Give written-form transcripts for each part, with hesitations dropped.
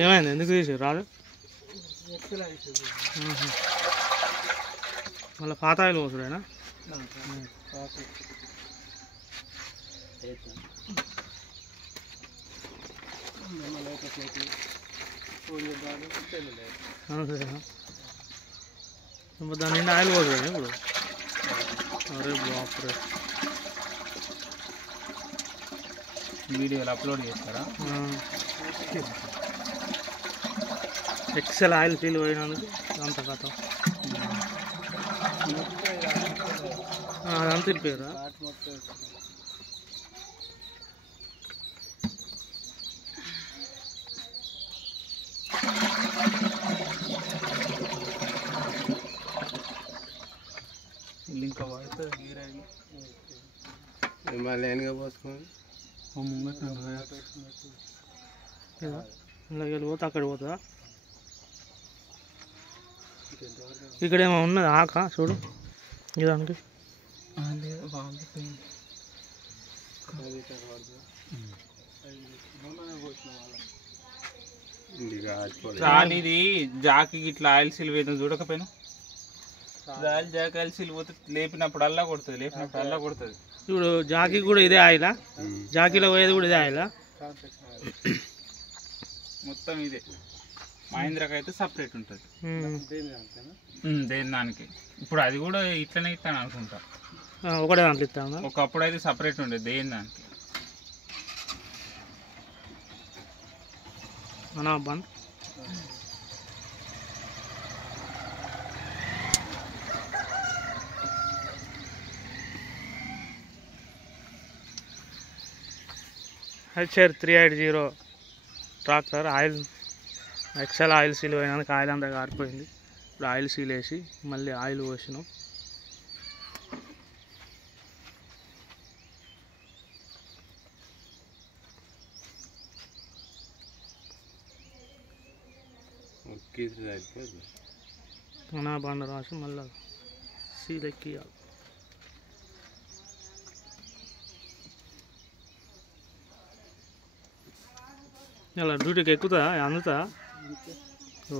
ఏమైంది ఎందుకు తీసారు రాదు మళ్ళీ పాత ఆయిల్ పోసుడేనా దాని నిండా ఆయిల్ పోసుడే ఇప్పుడు అరే బాపురే వీడియోలు అప్లోడ్ చేస్తారా ఎక్సెల్ ఆయిల్ ఫీల్ పోయినందుకు అంత కథ అదంతా తిప్పారా ఇంకా పడుతుంది గీరాయి మళ్ళీ వెనక పోసుకొని ఇందులోకి వెళ్ళిపోతే అక్కడ పోతుందా ఇక్కడ ఏమో ఉన్నది ఆక చూడు ఇదానికి ఇది జాకి ఇట్లా ఆయిల్ సీల్ వేద్దాం చూడకపోయినా జాకి ఆయిల్ సీల్ పోతే లేపినప్పుడు కొడుతుంది ఇప్పుడు జాకీ కూడా ఇదే ఆయిలా జాకీలో పోయేది కూడా ఇదే ఆయిలా మొత్తం ఇదే మహీంద్రాకి అయితే సపరేట్ ఉంటుంది దేని దానికి ఇప్పుడు అది కూడా ఇట్లనే ఇస్తాను అనుకుంటా ఒకటే దాంట్లో ఇస్తాను ఒకప్పుడు అయితే సపరేట్ ఉండేది దేని దానికి అనా బంద్ HR 380 tractor oil axle oil seal పోయినందుకు ఆయిల్ అంతా కారిపోయింది ఇప్పుడు ఆయిల్ సీల్ వేసి మళ్ళీ ఆయిల్ పోసినాం అనా బండ రాసి మళ్ళీ సీల్ ఎక్కియాలి ఇలా డ్యూటీకి ఎక్కుతా అందుతా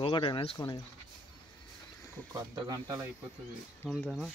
ఒకటే వేసుకొని ఒక అర్ధ గంటలో అయిపోతుంది అంతేనా